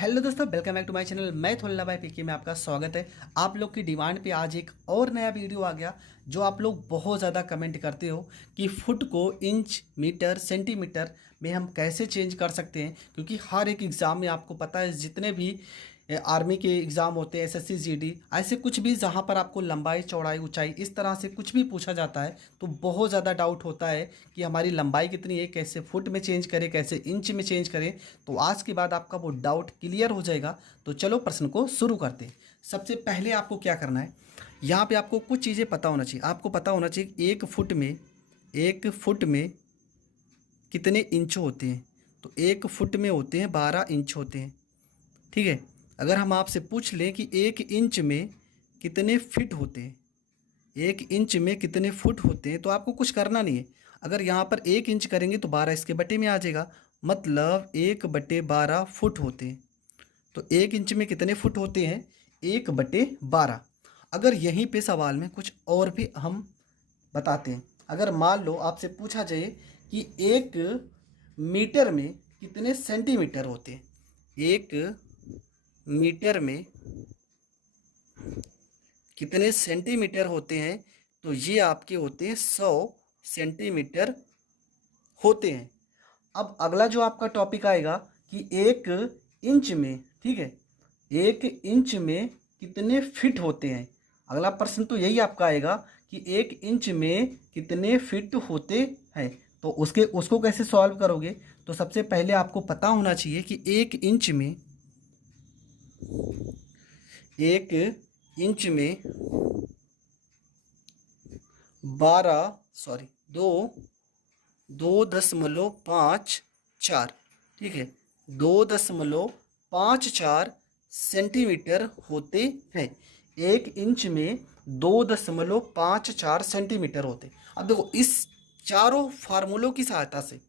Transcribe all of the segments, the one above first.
Hello दोस्तों, welcome back to my channel. मैं थोल्ला भाई पीके में आपका स्वागत है। आप लोग की डिमांड पे आज एक और नया वीडियो आ गया जो आप लोग बहुत ज़्यादा कमेंट करते हो कि फुट को इंच, मीटर, सेंटीमीटर में हम कैसे चेंज कर सकते हैं। क्योंकि हर एक एग्ज़ाम में आपको पता है जितने भी आर्मी के एग्ज़ाम होते हैं, एसएससी जीडी, ऐसे कुछ भी जहाँ पर आपको लंबाई चौड़ाई ऊंचाई इस तरह से कुछ भी पूछा जाता है तो बहुत ज़्यादा डाउट होता है कि हमारी लंबाई कितनी है, कैसे फुट में चेंज करें, कैसे इंच में चेंज करें। तो आज के बाद आपका वो डाउट क्लियर हो जाएगा। तो चलो प्रश्न को शुरू करते हैं। सबसे पहले आपको क्या करना है, यहाँ पे आपको कुछ चीज़ें पता होना चाहिए। आपको पता होना चाहिए कि एक फुट में कितने इंच होते हैं। तो एक फुट में होते हैं 12 इंच होते हैं। ठीक है। अगर हम आपसे पूछ लें कि एक इंच में कितने फिट होते हैं, एक इंच में कितने फुट होते हैं, तो आपको कुछ करना नहीं है। अगर यहाँ पर एक इंच करेंगे तो 12 इसके बटे में आ जाएगा, मतलब 1/12 फुट होते हैं। तो एक इंच में कितने फुट होते हैं, 1/12। अगर यहीं पे सवाल में कुछ और भी हम बताते हैं। अगर मान लो आपसे पूछा जाए कि एक मीटर में कितने सेंटीमीटर होते हैं, एक मीटर में कितने सेंटीमीटर होते हैं, तो ये आपके होते हैं 100 सेंटीमीटर होते हैं। अब अगला जो आपका टॉपिक आएगा कि एक इंच में, ठीक है, एक इंच में कितने फिट होते हैं। अगला प्रश्न तो यही आपका आएगा कि एक इंच में कितने फिट होते हैं। तो उसको कैसे सॉल्व करोगे, तो सबसे पहले आपको पता होना चाहिए कि एक इंच में 12 सॉरी 2.54, ठीक है, 2.54 सेंटीमीटर होते हैं। एक इंच में 2.54 सेंटीमीटर होते। अब देखो इस चारों फार्मूलों की सहायता से,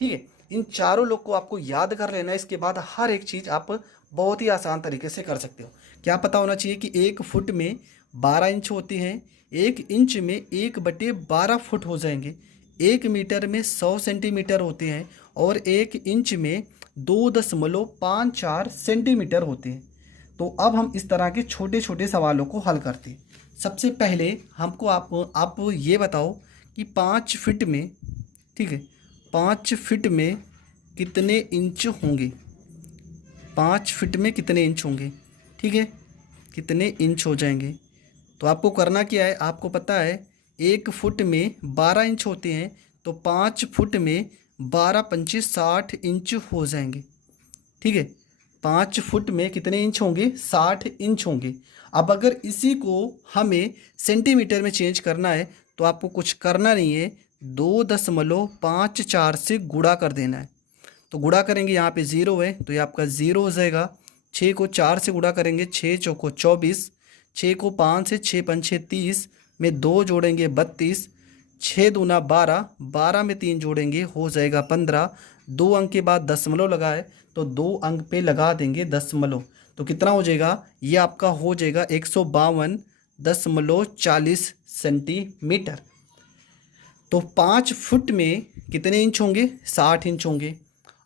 ठीक है, इन चारों लोग को आपको याद कर लेना है। इसके बाद हर एक चीज़ आप बहुत ही आसान तरीके से कर सकते हो। क्या पता होना चाहिए कि एक फुट में 12 इंच होते हैं, एक इंच में 1/12 फुट हो जाएंगे, एक मीटर में 100 सेंटीमीटर होते हैं और एक इंच में 2.54 सेंटीमीटर होते हैं। तो अब हम इस तरह के छोटे छोटे सवालों को हल करते हैं। सबसे पहले हमको आप ये बताओ कि 5 फिट में, ठीक है, 5 फिट में कितने इंच होंगे, 5 फिट में कितने इंच होंगे, ठीक है, कितने इंच हो जाएंगे। तो आपको करना क्या है, आपको पता है एक फुट में 12 इंच होते हैं, तो 5 फुट में 12 पंचे 60 इंच हो जाएंगे। ठीक है, 5 फुट में कितने इंच होंगे, 60 इंच होंगे। अब अगर इसी को हमें सेंटीमीटर में चेंज करना है तो आपको कुछ करना नहीं है, 2.54 से गुणा कर देना है। तो गुणा करेंगे, यहाँ पे 0 है तो ये आपका 0 हो जाएगा। 6 को 4 से गुणा करेंगे, 6 चौको 24, 6 को 5 से 6 पंछे 30 में 2 जोड़ेंगे 32, 6 दूना 12, 12 में 3 जोड़ेंगे हो जाएगा 15। 2 अंक के बाद दशमलव लगाए तो 2 अंक पे लगा देंगे दशमलव, तो कितना हो जाएगा, ये आपका हो जाएगा 152.40 सेंटीमीटर। तो 5 फुट में कितने इंच होंगे, 60 इंच होंगे।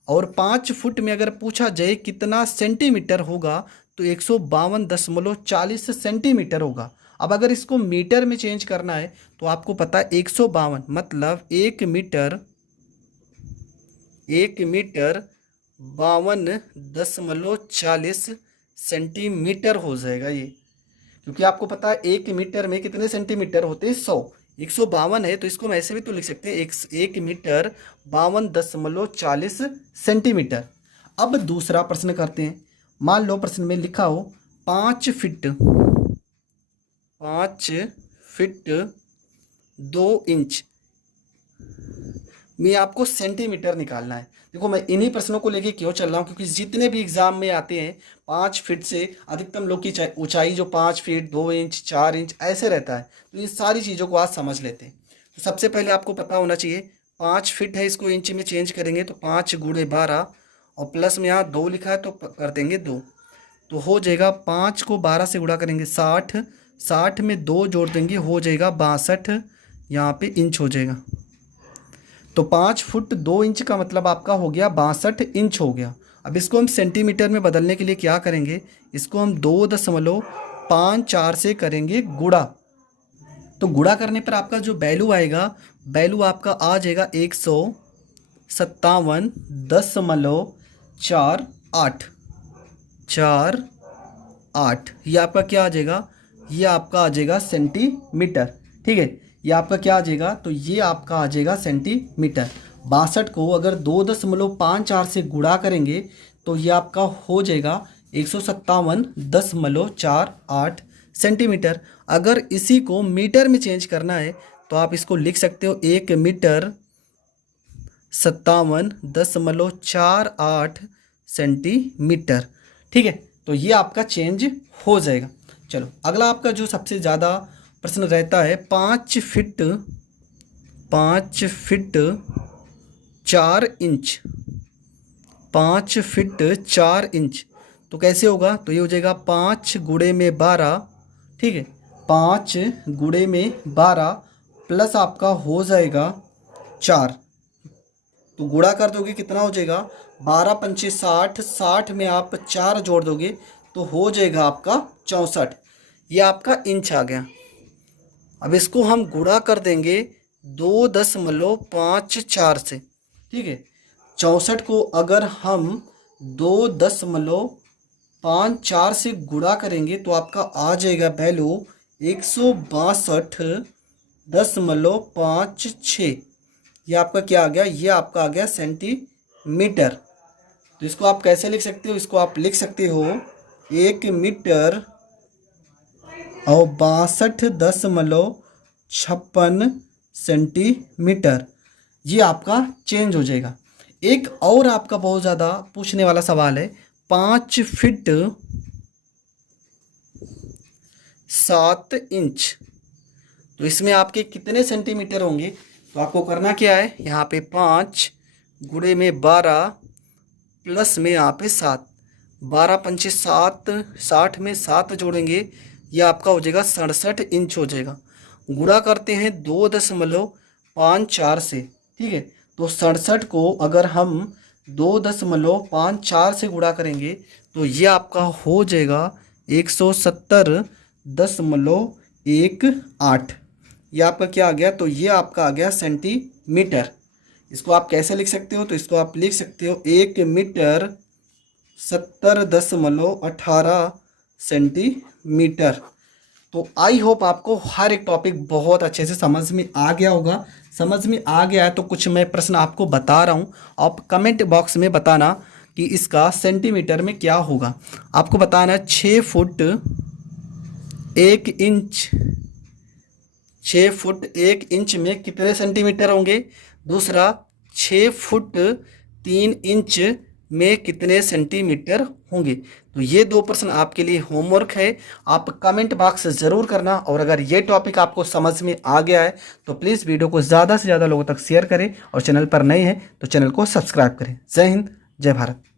और 5 फुट में अगर पूछा जाए कितना सेंटीमीटर होगा तो 152.40 सेंटीमीटर होगा। अब अगर इसको मीटर में चेंज करना है तो आपको पता है 152 मतलब 1 मीटर 52.40 सेंटीमीटर हो जाएगा ये। क्योंकि आपको पता है 1 मीटर में कितने सेंटीमीटर होते हैं, 100। 152 है तो इसको हम ऐसे भी तो लिख सकते हैं, 1 मीटर 52.40 सेंटीमीटर। अब दूसरा प्रश्न करते हैं। मान लो प्रश्न में लिखा हो 5 फिट 2 इंच में आपको सेंटीमीटर निकालना है। देखो मैं इन्हीं प्रश्नों को लेके क्यों चल रहा हूँ, क्योंकि जितने भी एग्जाम में आते हैं 5 फीट से अधिकतम लोग की ऊंचाई जो 5 फीट 2 इंच 4 इंच ऐसे रहता है। तो इन सारी चीज़ों को आज समझ लेते हैं। तो सबसे पहले आपको पता होना चाहिए 5 फीट है, इसको इंच में चेंज करेंगे तो 5 गुणे 12 और प्लस में यहाँ 2 लिखा है तो कर देंगे 2, तो हो जाएगा 5 को 12 से गुणा करेंगे 60, 60 में 2 जोड़ देंगे हो जाएगा 62, यहाँ पे इंच हो जाएगा। तो 5 फुट 2 इंच का मतलब आपका हो गया 62 इंच हो गया। अब इसको हम सेंटीमीटर में बदलने के लिए क्या करेंगे, इसको हम 2.54 से करेंगे गुणा। तो गुणा करने पर आपका जो वैल्यू आएगा, वैल्यू आपका आ जाएगा 157.48 ये आपका क्या आ जाएगा, ये आपका आ जाएगा सेंटीमीटर। ठीक है, ये आपका क्या आ जाएगा, तो ये आपका आ जाएगा सेंटीमीटर। 62 को अगर 2.54 से गुणा करेंगे तो ये आपका हो जाएगा 157.48 सेंटीमीटर। अगर इसी को मीटर में चेंज करना है तो आप इसको लिख सकते हो 1 मीटर 57.48 सेंटीमीटर। ठीक है, तो ये आपका चेंज हो जाएगा। चलो अगला आपका जो सबसे ज़्यादा प्रश्न रहता है 5 फीट 4 इंच, 5 फीट 4 इंच। तो कैसे होगा, तो ये हो जाएगा 5 गुणे में 12। ठीक है, 5 गुणे में 12 प्लस आपका हो जाएगा 4। तो गुणा कर दोगे कितना हो जाएगा, 12 पंचे 60, 60 में आप 4 जोड़ दोगे तो हो जाएगा आपका 64। ये आपका इंच आ गया। अब इसको हम गुणा कर देंगे 2.54 से। ठीक है, 64 को अगर हम 2.54 से गुणा करेंगे तो आपका आ जाएगा वैल्यू 162.56। ये आपका क्या आ गया, ये आपका आ गया सेंटीमीटर। तो इसको आप कैसे लिख सकते हो, इसको आप लिख सकते हो 1 मीटर और 62.56 सेंटीमीटर। ये आपका चेंज हो जाएगा। एक और आपका बहुत ज़्यादा पूछने वाला सवाल है 5 फीट 7 इंच। तो इसमें आपके कितने सेंटीमीटर होंगे, तो आपको करना क्या है, यहाँ पे 5 गुणे में 12 प्लस में यहाँ पे 7, 12 पंचे 7, 60 में 7 जोड़ेंगे, यह आपका हो जाएगा 67 इंच हो जाएगा। गुणा करते हैं 2.54 से। ठीक है, तो 67 को अगर हम 2.54 से गुणा करेंगे तो ये आपका हो जाएगा 170.18। ये आपका क्या आ गया, तो ये आपका आ गया सेंटीमीटर। इसको आप कैसे लिख सकते हो, तो इसको आप लिख सकते हो 1 मीटर 70.18 सेंटीमीटर। तो आई होप आपको हर एक टॉपिक बहुत अच्छे से समझ में आ गया होगा। समझ में आ गया है तो कुछ मैं प्रश्न आपको बता रहा हूँ, आप कमेंट बॉक्स में बताना कि इसका सेंटीमीटर में क्या होगा। आपको बताना है 6 फुट 1 इंच, 6 फुट 1 इंच में कितने सेंटीमीटर होंगे। दूसरा 6 फुट 3 इंच में कितने सेंटीमीटर होंगे। तो ये 2 प्रश्न आपके लिए होमवर्क है, आप कमेंट बॉक्स ज़रूर करना। और अगर ये टॉपिक आपको समझ में आ गया है तो प्लीज़ वीडियो को ज़्यादा से ज़्यादा लोगों तक शेयर करें और चैनल पर नए हैं तो चैनल को सब्सक्राइब करें। जय हिंद, जय भारत।